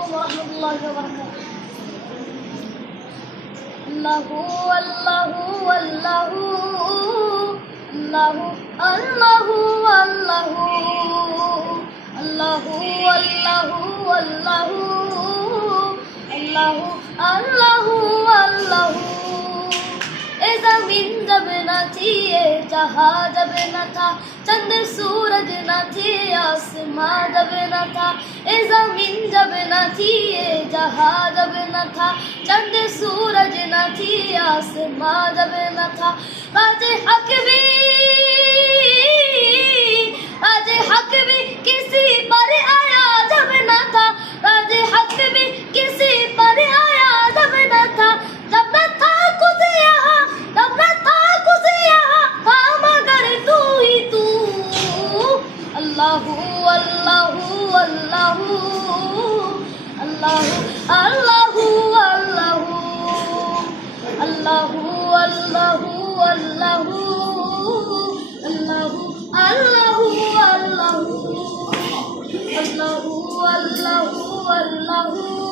আলাইকুম ওয়া রাহমাতুল্লাহি ওয়া বারাকাতুহু। আল্লাহু আল্লাহু আল্লাহু আল্লাহু আল্লাহু আল্লাহু আল্লাহু আল্লাহু আল্লাহু আল্লাহু আল্লাহু আল্লাহু। এ জমিন যাবে না চিয়ে, जहाँ যাবে না था, चंद सूरज ना थे, आसमां যাবে না था। ए जमीन যাবে না চিয়ে, जहाँ যাবে না था, चंद सूरज ना थे, आसमां যাবে না था। राजे हक भी किसी पर आया যাবে না था, राजे हक भी किसी पर आया যাবে না था। जब न था कुछ यहाँ, तब न था कुछ यहाँ, था मगर तू ही तू। अल्लाहू अल्लाहू अल्लाहू अल्लाहू अल्लाहू अल्लाहू अल्लाहू अल्लाहू अल्लाहू अल्लाहू अल्लाहू अल्लाहू अल्लाहू अल्लाहू अल्लाहू